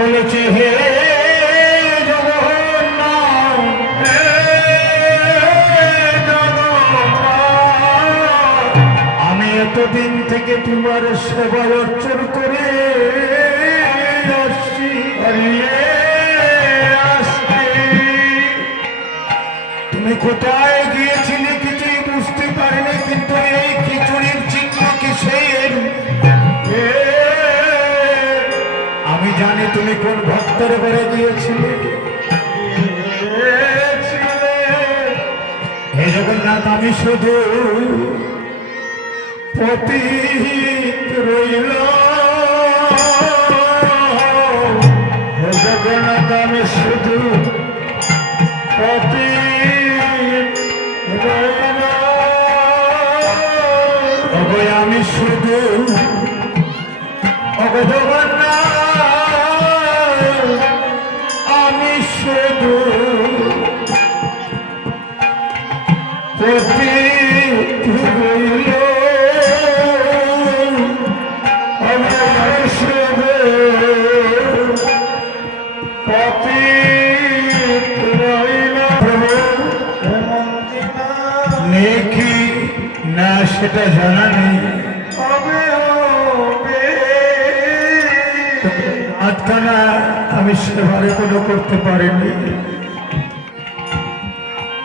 বলেছে হে জগন্নাথ, হে জগন্নাথ, আমি এতদিন থেকে তোমার সেবা অর্চন করে আসছি। তুমি কোথায় গিয়েছিলে কিছুই বুঝতে পারিনি, কিন্তু এই খিচুড়ির চিহ্ন কিসের আমি জানি। তুমি কোন ভক্তের ঘরে গিয়েছিলে। হে জগন্নাথ, আমি শুধু পতিত রইল। হে জগন্নাথ, আমি শুধু পতিত রইল। আমি শুধু জগন্নাথ, আমি শুধু পতিত রইল। আমি শুধু পতিত রইল। নেকি না সেটা জানা নেই, আটখানা আমি সেবারে কোনো করতে পারিনি।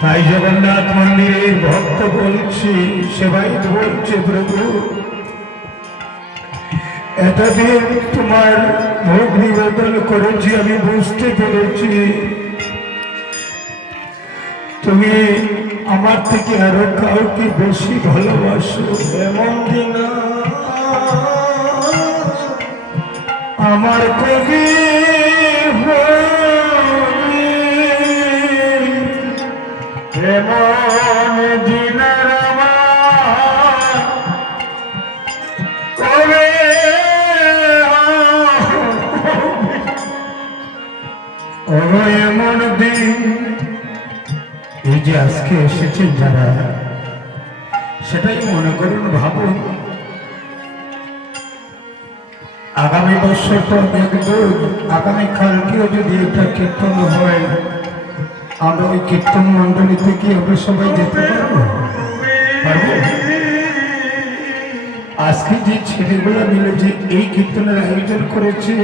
তাই জগন্নাথ মন্দিরের ভক্ত বলছি, সেবাই বলছে, প্রভু এতদিন তোমার ভোগ নিবেদন করেছি, আমি বুঝতে পেরেছি তুমি আমার থেকে আরো কাউকে বেশি ভালোবাসো। এমন দিন আমার কবি এমন দিন কবে এমন দিন এই যে আজকে এসেছেন যারা, সেটাই মনে করুন, ভাবুন আগামী বছর তো দেখব, আগামীকালকেও যদি এটা কীর্তন হয়, আমরা ওই কীর্তন মন্ডলী থেকে আমরা সবাই যেতে পারবো। আজকে যে ছেলেগুলো মিলে যে এই কীর্তনের আয়োজন করেছে,